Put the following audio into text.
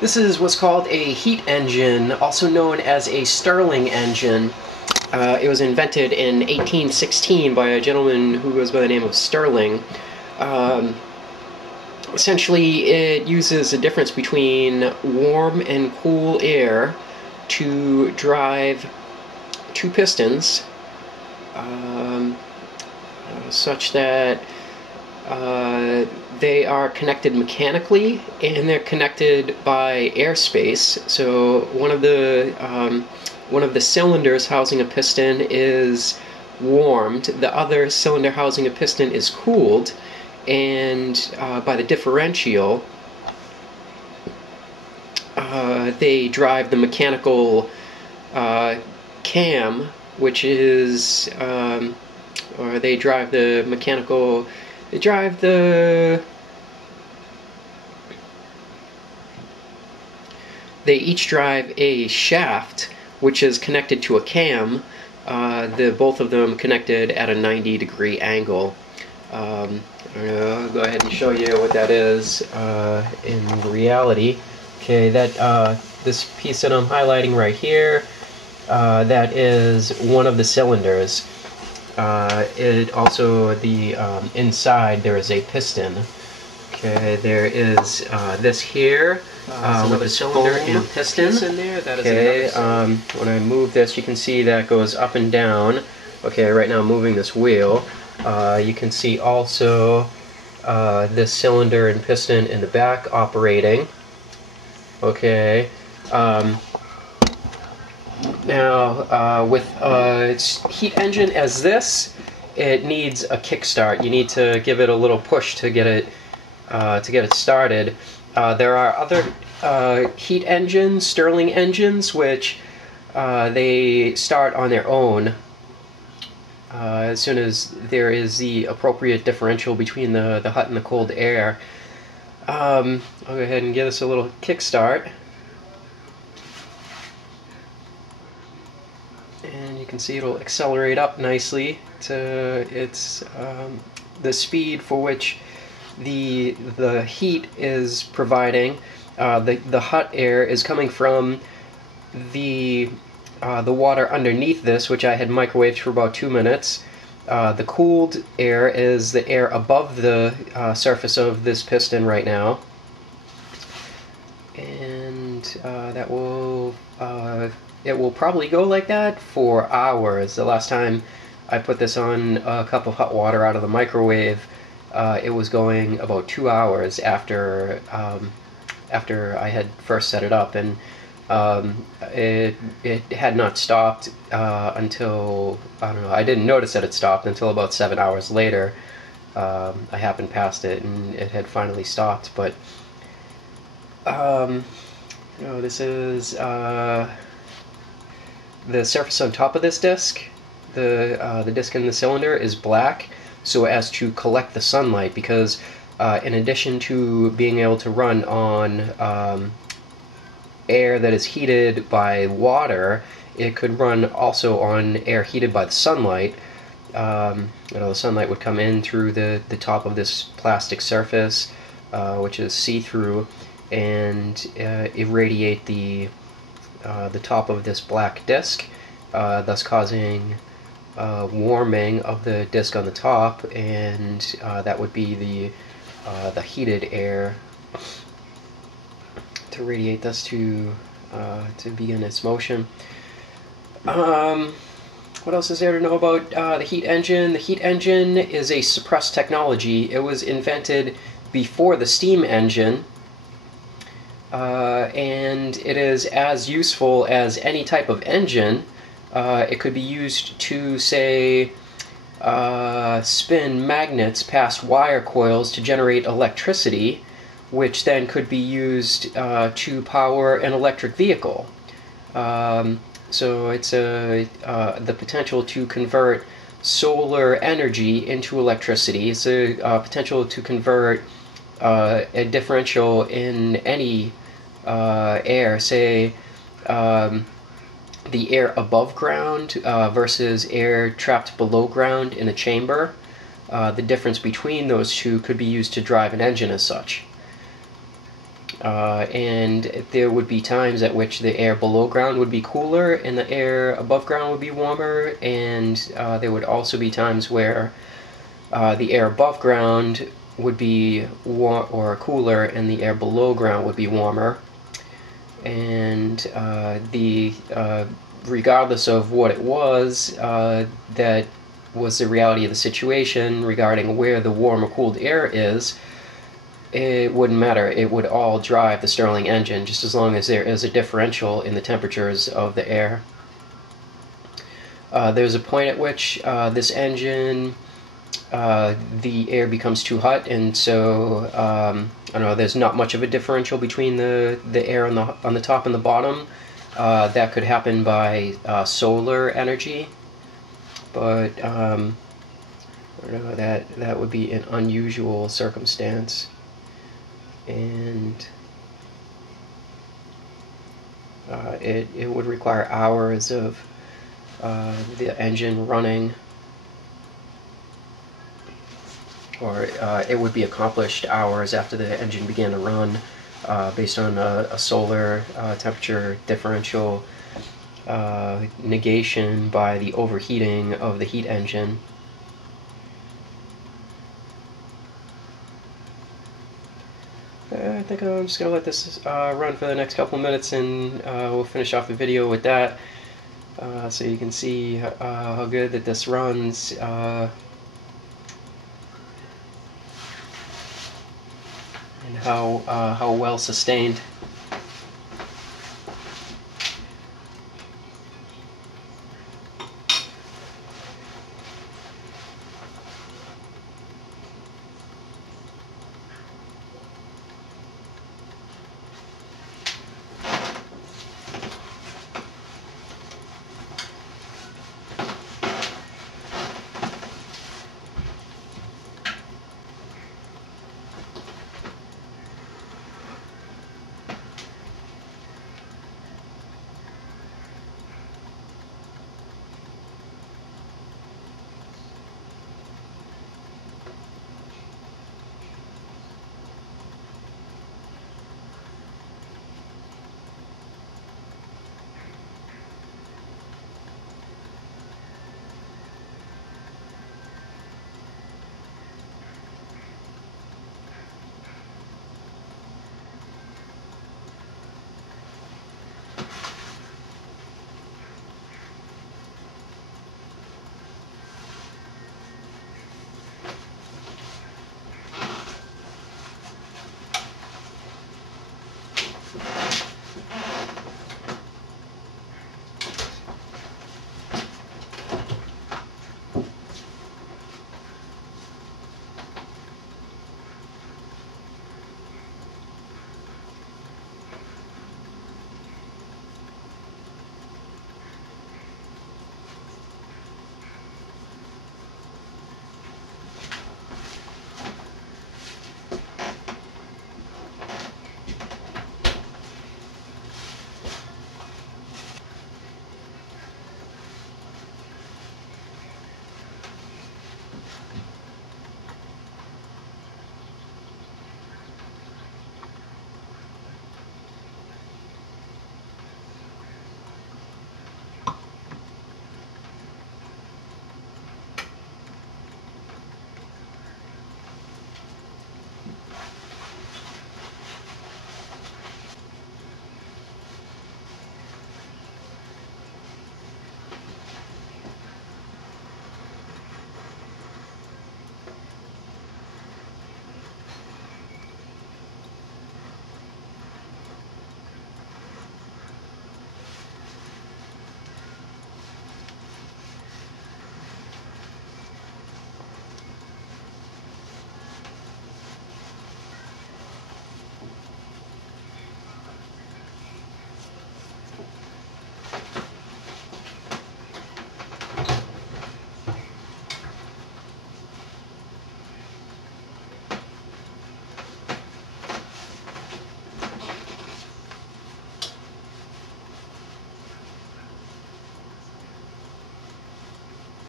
This is what's called a heat engine, also known as a Stirling engine. It was invented in 1816 by a gentleman who goes by the name of Stirling. Essentially, it uses the difference between warm and cool air to drive two pistons, such that they are connected mechanically and they're connected by airspace. So one of the cylinders housing a piston is warmed, the other cylinder housing a piston is cooled, and by the differential they drive the mechanical cam, which is or they drive the mechanical they each drive a shaft which is connected to a cam, both of them connected at a 90-degree angle. I'll go ahead and show you what that is in reality. Okay, this piece that I'm highlighting right here, that is one of the cylinders. It also, inside there is a piston. Okay, there is this here with a cylinder and piston in there. That is when I move this, you can see that goes up and down. Okay, right now I'm moving this wheel. You can see also this cylinder and piston in the back operating. Okay. Now, with a heat engine as this, it needs a kickstart. You need to give it a little push to get it started. There are other heat engines, Stirling engines, which they start on their own as soon as there is the appropriate differential between the hot and the cold air. I'll go ahead and give this a little kickstart. And you can see it'll accelerate up nicely to the speed for which the heat is providing. The hot air is coming from the water underneath this, which I had microwaved for about 2 minutes. The cooled air is the air above the surface of this piston right now, and it will probably go like that for hours. The last time I put this on a cup of hot water out of the microwave, it was going about 2 hours after I had first set it up, and it had not stopped until, I don't know, I didn't notice that it stopped until about 7 hours later. I happened past it and it had finally stopped. But this is the surface on top of this disc. The disc in the cylinder is black so as to collect the sunlight, because in addition to being able to run on air that is heated by water, it could run also on air heated by the sunlight. The sunlight would come in through the top of this plastic surface, which is see-through, and irradiate the top of this black disc, thus causing warming of the disc on the top, and that would be the heated air to radiate this to begin its motion. What else is there to know about the heat engine? The heat engine is a suppressed technology. It was invented before the steam engine, and it is as useful as any type of engine. It could be used to, say, spin magnets past wire coils to generate electricity, which then could be used to power an electric vehicle. So it's the potential to convert solar energy into electricity. It's a potential to convert a differential in any air, say the air above ground versus air trapped below ground in a chamber. The difference between those two could be used to drive an engine as such. and there would be times at which the air below ground would be cooler and the air above ground would be warmer, and there would also be times where the air above ground would be cooler and the air below ground would be warmer. And regardless of what it was, that was the reality of the situation regarding where the warm or cooled air is. It wouldn't matter. It would all drive the Stirling engine just as long as there is a differential in the temperatures of the air. There's a point at which this engine, the air becomes too hot, and so I don't know, there's not much of a differential between the air on the top and the bottom. That could happen by solar energy, but I don't know, that would be an unusual circumstance. And it would require hours of the engine running, or it would be accomplished hours after the engine began to run, based on a solar temperature differential negation by the overheating of the heat engine. I think I'm just going to let this run for the next couple minutes, and we'll finish off the video with that, so you can see how good that this runs. And how well sustained